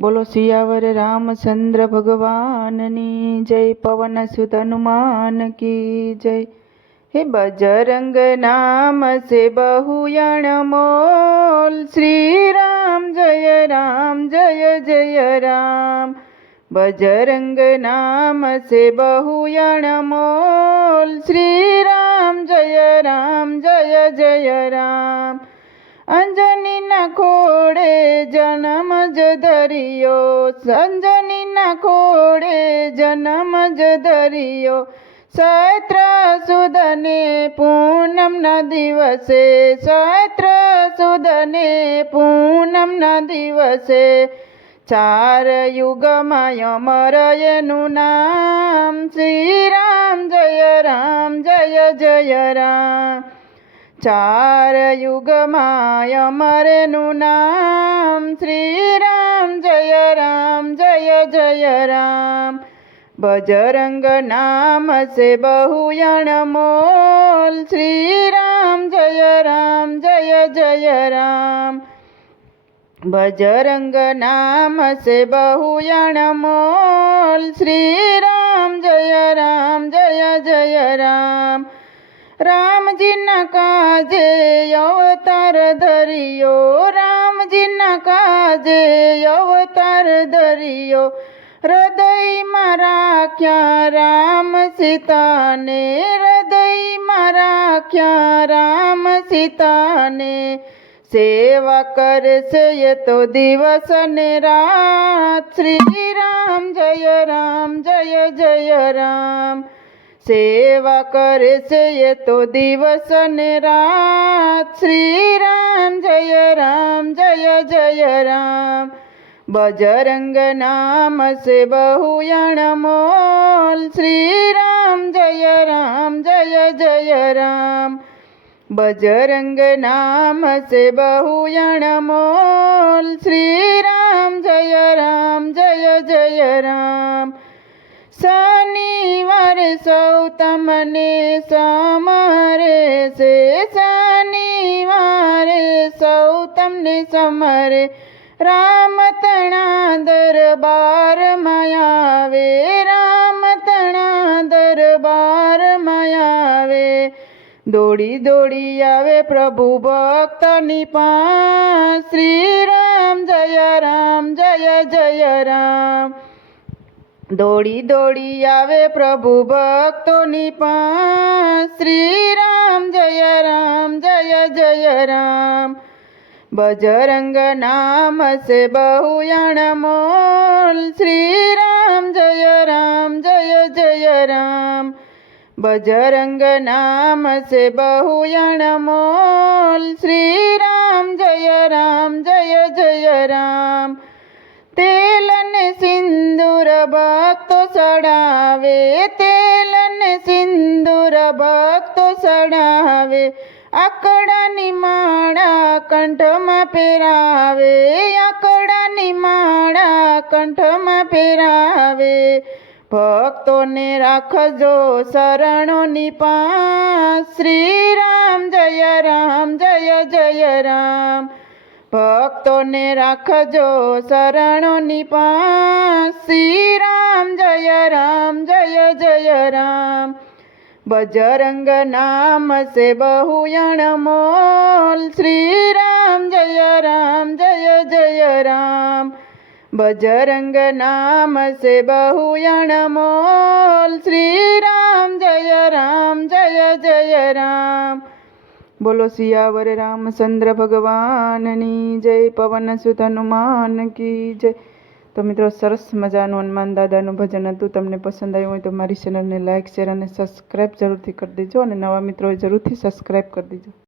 બોલો, સિયાવર રામચંદ્ર ભગવાનની જય, પવન સુત હનુમાન કી જય. હે બજરંગ નામ સે બહુયણ મોલ શ્રી રામ જય રામ, જય જય રામ. બજરંગ નામ સે બહુયણ મોલ શ્રી રામ જય રામ, જય જય રામ. અંજનીના ખોડે જન્મ જ ધરિયો અંજનીના ખોડે જન્મ જ ધરિયો. સૈત્ર સુદને પૂનમના દિવસે સૈત્ર સુદને પૂનમના દિવસે. ચાર યુગમાં અમર એનું નામ શ્રી રામ જય રામ, જય જય રામ. ચાર યુગમાં અમરનું નામ શ્રી રામ જય રામ, જય જય રામ. બજરંગ નામ સે બહુયણ મોલ શ્રી રામ જય રામ, જય જય રામ. બજરંગ નામ સે બહુયણ મોલ શ્રી રામ જય રામ, જય જય રામ. રામજીના કાજે અવતાર ધર્યો, રામજીના કાજે અવતાર ધર્યો. હૃદયમાં રાખ્યા રામ સીતાને, હૃદયમાં રાખ્યા રામ સીતાને. સેવા કરશે એ તો દિવસ ને રાત. શ્રી રામ જય રામ, જય જય રામ. સેવા કરે છે એ તો દિવસ ને રાત. શ્રી રામ જય રામ, જય જય રામ. બજરંગ નામ સે બહુયણ મોલ. શ્રી રામ જય રામ, જય જય રામ. બજરંગ નામ સે બહુયણ મોલ. શ્રી રામ જય રામ, જય જય રામ. શનિવાર સૌ તમને સમરે છે શનિવારે સૌ તમને સમરે. રામ તણા દરબાર આવે રામ તણા દરબાર આવે. દોડી દોડી આવે પ્રભુ ભક્તની પા શ્રી રામ જય રામ, જય જય રામ. દોડી દોડી આવે પ્રભુ ભક્તોની પાસ. શ્રી રામ જય રામ, જય જય રામ. બજરંગ નામ સે બહુયણ મોલ. શ્રી રામ જય રામ, જય જય રામ. બજરંગ નામ સે બહુયણ મોલ. શ્રી ભક્તો ચડાવે આકડાની માળા કંઠમાં પહેરાવે આકડાની માળા કંઠમાં પહેરાવે. ભક્તોને રાખજો શરણોની પાસ શ્રી રામ જય રામ, જય જય રામ. ભક્તોને રાખજો શરણોની પાસ શ્રી રામ જય રામ, જય જય રામ. બજરંગ નામ સે બહુયણ મોલ. શ્રી રામ જય રામ, જય જય રામ. બજરંગ નામ સે બહુયણ મોલ. શ્રી રામ જય રામ, જય જય રામ. બોલો સિયાવર રામચંદ્ર ભગવાનની જય, પવન સુત હનુમાન કી જય. તો મિત્રો સરસ મજાનું હનુમાન દાદાનું ભજન હતું. તમને પસંદ આવ્યું હોય તો મારી ચેનલને લાઇક શેર અને સબસ્ક્રાઈબ જરૂરથી કરી દેજો અને નવા મિત્રો જરૂરથી સબસ્ક્રાઈબ કરી દેજો.